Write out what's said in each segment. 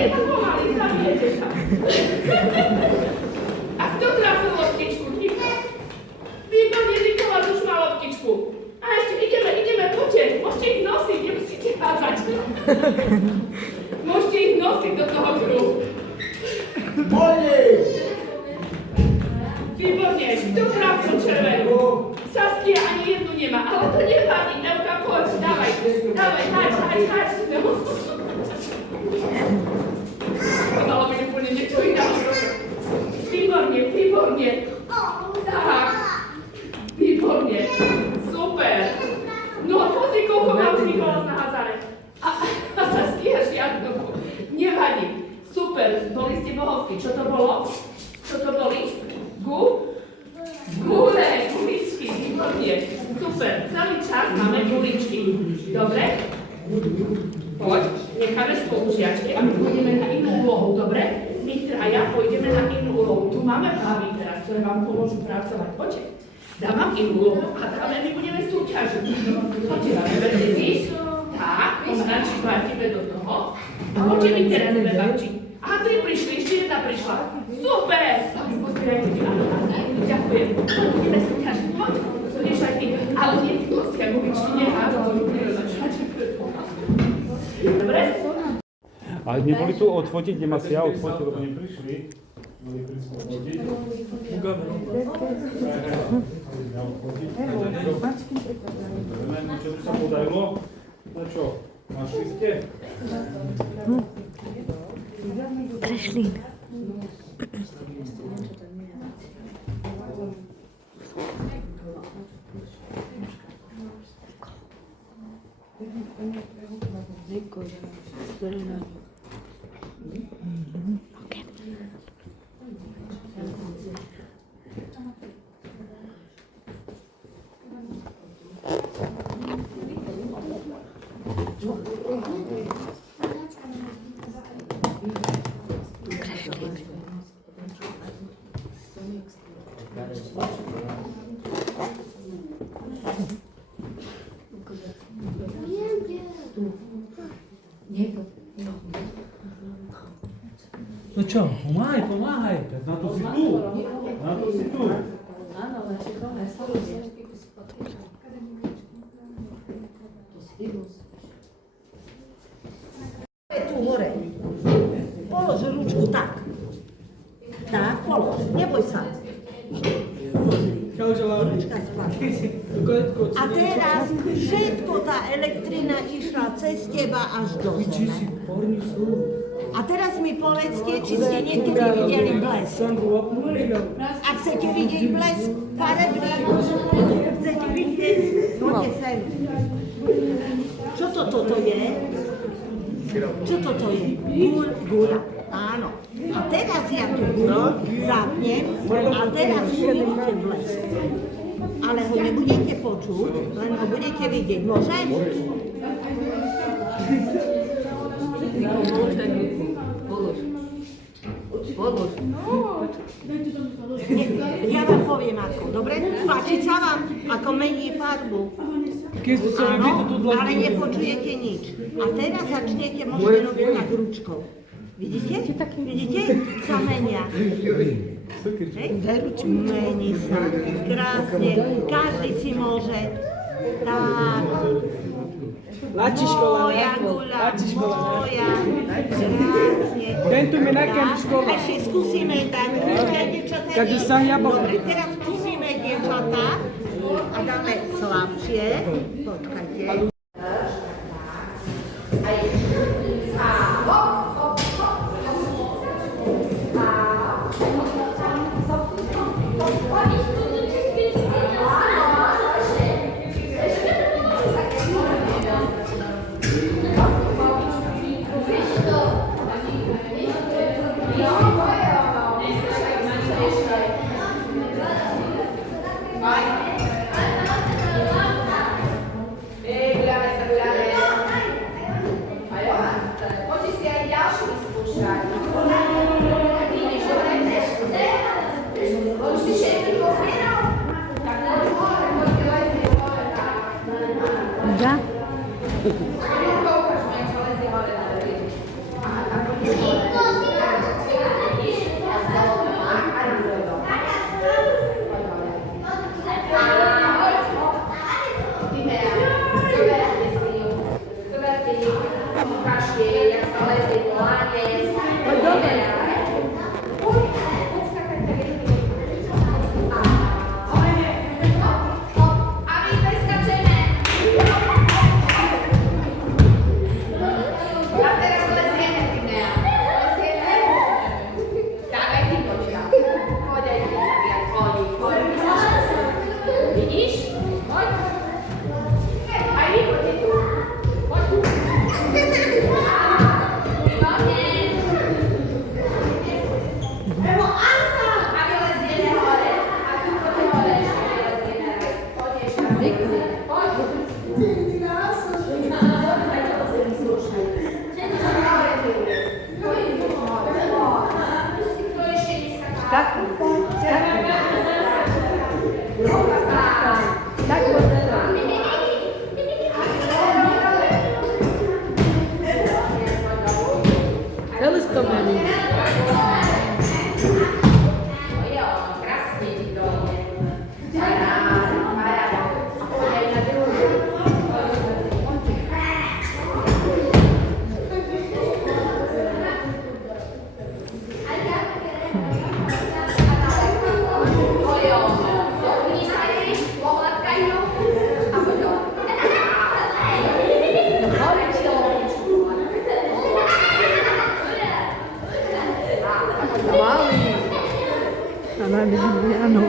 Výbornie, to pomaly, zabijecie sa. A kto trafil loptičku? Výborne, Nikolas už má loptičku. A ešte ideme, poďte. Môžete ich nosiť, nemusíte hádzať. Môžete ich nosiť do toho kruhu. Výborne, kto trafil červenú? Saskia ani jednu nemá, ale to nevadí. Evka, poď, dávaj, háď. To malo byť úplne niečo iné. Výborne. Tak. Výborne. Super. No pozri, koľko má už Nikolas nahádzane. A Saskia žiadnu. Nevadí. Super, boli ste bohovskí. Čo to bolo? Čo to boli? Guličky. Výborne. Super. Celý čas máme guličky. Dobre? Poď, necháme spolužiačky a my pôjdeme na inú úlohu, dobre? My traja pôjdeme na inú úlohu. Tu máme baby teraz, ktoré vám pomôžu pracovať. Poďte. Dám vám inú úlohu a tam my budeme súťažiť. Poďte, vyberte si. Tak, pomarančík vrátime do toho. A poďte mi teraz, babči. Aha, 3 prišli, ešte jedna prišla. Super! Pozbierajte ti, ďakujem. Budeme súťažiť. Poď, budeš aj ty. Ale nie ty kostia, guličky nehádza, to budeme začať. Dobre? Ale neboli tu odfotiť, nemá si ja odfotiť, lebo neprišli. Mali prísť odfotiť. Čo by sa podarilo? No čo, našli ste? Prešli. No čo, pomáhaj. Na to si tu. Áno, naše doma je Tu hore. Polož ručku tak. Tak, polož. Neboj sa. Ručka spadla. A teraz všetko tá elektrina išla cez teba až do zeme. A teraz mi povedzte, či ste niekedy videli blesk. Ak chcete vidieť blesk, farebný, chcete vidieť, poďte sem. Čo toto je? Čo toto je? Guľa. Áno. A teraz ja tú guľu zapnem a teraz uvidíte blesk. Ale ho nebudete počuť, len ho budete vidieť. Môžem? Polož. Ja vám poviem ako, dobre? Páči sa vám, ako mení farbu. Áno, ale nepočujete nič. A teraz začnete môžete robiť tak ručkou. Vidíte? Vidíte? Sa menia. Mení sa. Krásne. Každý si môže. Tak. Moja guľa, moja. Krásne. Tento mi nakam škola. Ešte skúsime dať. Kada sam ja Dobre, teraz skúsime dievčatá a dáme slabšie. Počkajte. Kaszle, jak sa lezie po lane. A my preskačeme. A teraz lezieme, Tinea. Lezieme. Tak, aj ty počíta. Poď aj ty, jak chodí. Vidíš? Poď. Aj vy poďte tu. Poď tu. Výborne. Evo, Asa! A my lezieme hore. A tu poďte hore. A my lezieme raz. Poď ešte raz. Poď. Aj to si vyslúšaj. To ešte neskakal. Tak. Tak pozerám. Teleskopem. Jo, krásne to je. Paráda. Poď aj na druhú. A máme Julianu.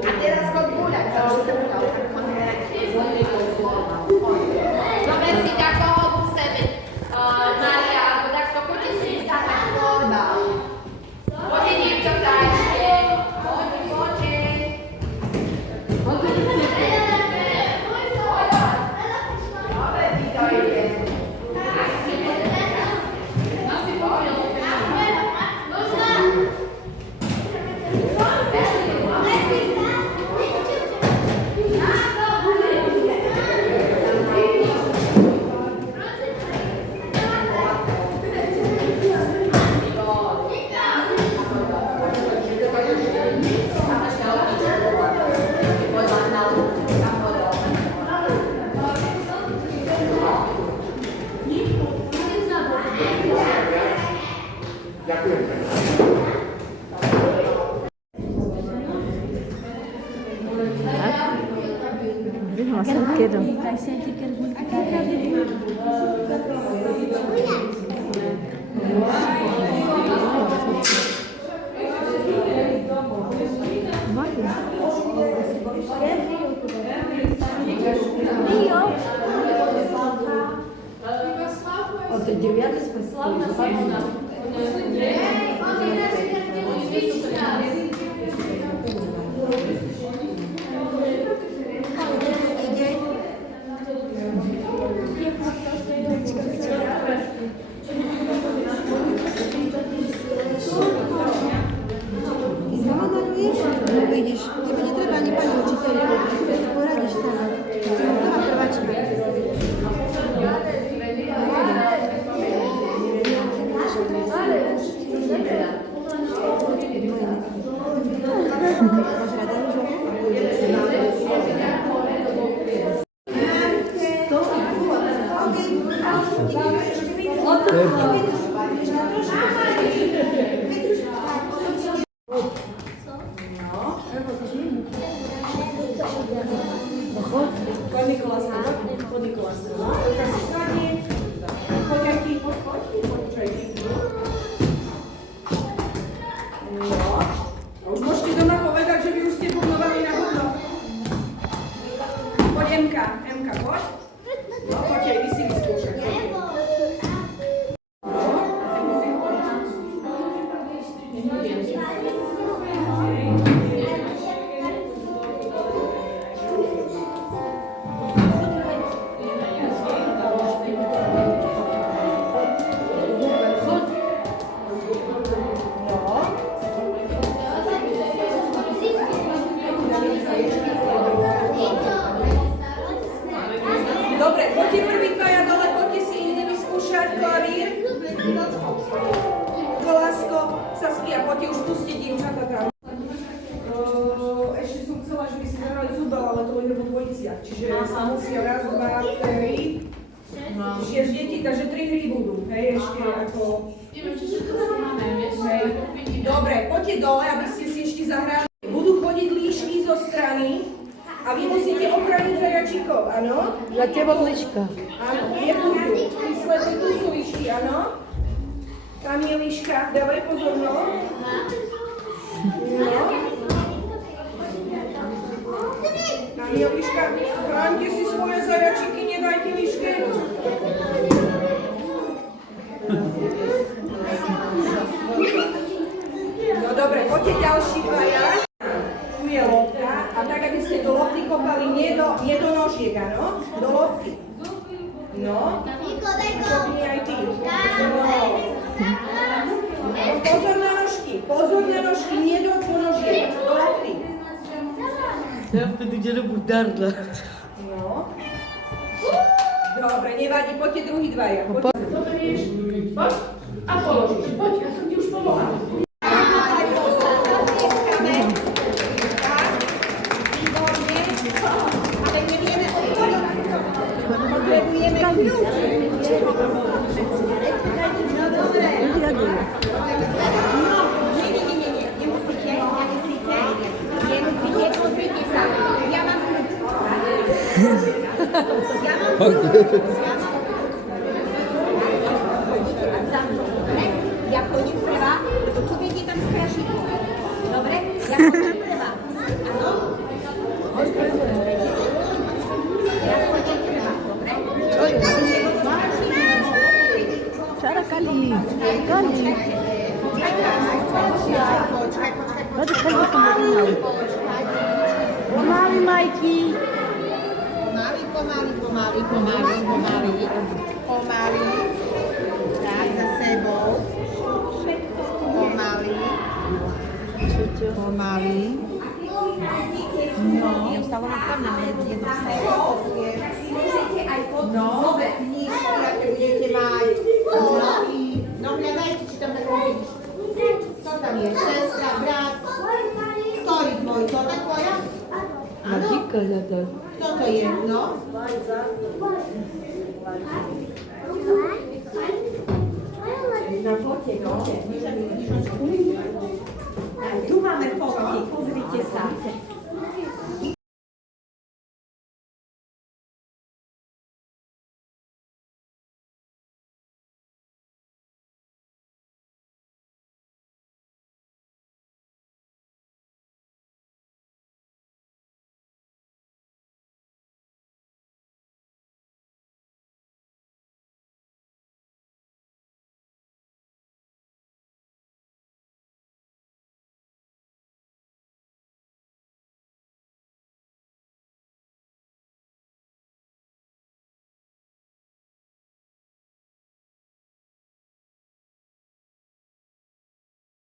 A teraz chod guľať, co už sa povedal, tak chod guľať. Zober si takoho u sebe, Maria, alebo takto, poďte si zahrať fotbal. Poďte, dievčatá, ešte. Poďte, poďte. Dobre, ty to ide. No si povedal. Quedó. Od 9 sme slavná. No widzisz, tebe nie treba ani pani učiteľku, poradíš sama. Si hotová prváčka. Už môžete doma povedať, že vy už ste budovali na budov. Poď Emka, poď. No, poď aj vy si vyskúšať. Dobre, poďte prvý dvaja dole, poďte si nevyskúšať klavír. Kolásko, Saskia, poďte už pustiť dievčatá tam. Ešte som chcela, že by si zahrali futbal, ale to ide vo dvojiciach. Čiže sa musia raz, dva, tri. Čiže deti, takže 3 hry budú, hej, ešte ako... Hej. Dobre, poďte dole, aby ste si ešte zahrali. Budú chodiť líšky zo strany. A vy musíte ochraniť zajačikov, áno? Za tebou liška. Áno, nepúšťu. Myslete, tu sú líšky, áno? Tam je líška, dávaj pozor, no. No. Tam je líška, chráňte si svoje zajačiky, nedajte líške. No dobre, poďte ďalší dvaja. Tu je lopta a tak, aby ste do lopty kopali nie do nožiek, áno? Do lopty. No. Kopni aj ty. No. Pozor na nožky, nie do nožiek, do lopty. Ja vtedy ďalej darda. No. Dobre, nevadí, poďte druhý dvaja. Zoberieš, poď a položíš. Poď, ja som ti už pomohla. Potrebujeme kľúč. Nemusíte, pozrite sa. Ja mám kľúč. Ja chodím prvá, čo viete tam strašidlo. Dobre? Ja chodím prvá. Áno? Ja chodím prvá, dobre? Čo je? Sara Kali. Pomaly, Majky. Pomaly. Tak, za sebou. Pomaly. No. Zostalo nám tam na jednu sebou. Tak si môžete aj podpísať knižky, aké budete mať. No, hľadajte, či tam takové vidíš. Co tam je? Sestra, brat. Ktorý tvoj? Toto tvoja? Áno? Kto to je? No? Na fote, no. Tu máme fotky, pozrite sa.